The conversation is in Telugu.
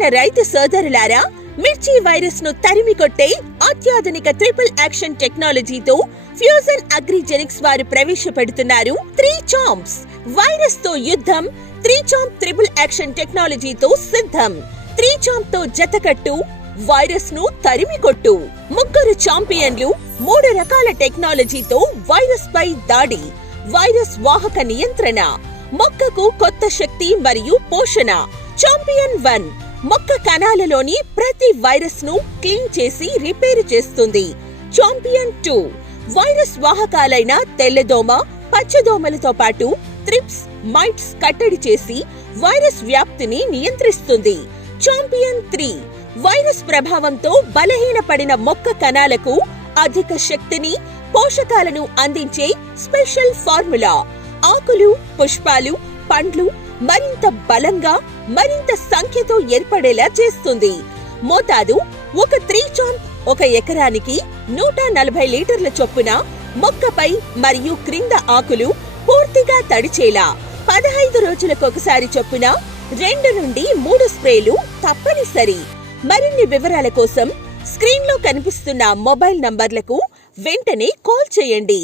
ప్రియమైన రైతు సోదరులారా, మిర్చి వైరస్ ను తరిమి కొట్టే అత్యాధునిక ట్రిపుల్ యాక్షన్ టెక్నాలజీతో ఫ్యూజన్ అగ్రిజెనిక్స్ వారు ప్రవేశపెడుతున్నారు 3 చాంప్స్ వైరస్ తో యుద్ధం. 3 చాంప్ ట్రిపుల్ యాక్షన్ టెక్నాలజీతో సిద్ధం. 3 చాంప్ తో జతకట్టు, వైరస్ ను తరిమి కొట్టు. ముగ్గురు చాంపియన్లు, 3 రకాల టెక్నాలజీతో వైరస్ పై దాడి. వైరస్ వాహక నియంత్రణ, మొక్కకు కొత్త శక్తి మరియు పోషణ. చాంపియన్ 1 మొక్క కణాలలోని ప్రతి వైరస్ ను క్లీన్ చేసి రిపేరు చేస్తుంది. చాంపియన్ 2 వైరస్ వాహకాలైన తెల్లదోమ, పచ్చదోమలతో పాటు త్రిప్స్, మైట్స్ కట్టడి చేసి వైరస్ వ్యాప్తిని నియంత్రిస్తుంది. చాంపియన్ 3 వైరస్ ప్రభావంతో బలహీనపడిన మొక్క కణాలకు అధిక శక్తిని, పోషకాలను అందించే స్పెషల్ ఫార్ములా. ఆకులు, పుష్పాలు, పండ్లు మరింత బలంగా, మరింత సంఖ్యతో ఏర్పడేలా చేస్తుంది. మోతాదు: ఒక 3 చాంప్ 1 ఎకరానికి 140 లీటర్ల చొప్పున మొక్కపై మరియు క్రింద ఆకులు పూర్తిగా తడిచేలా 15 రోజులకొకసారి చొప్పున 2 నుండి 3 స్ప్రేలు తప్పనిసరి. మరిన్ని వివరాల కోసం స్క్రీన్లో కనిపిస్తున్న మొబైల్ నంబర్లకు వెంటనే కాల్ చేయండి.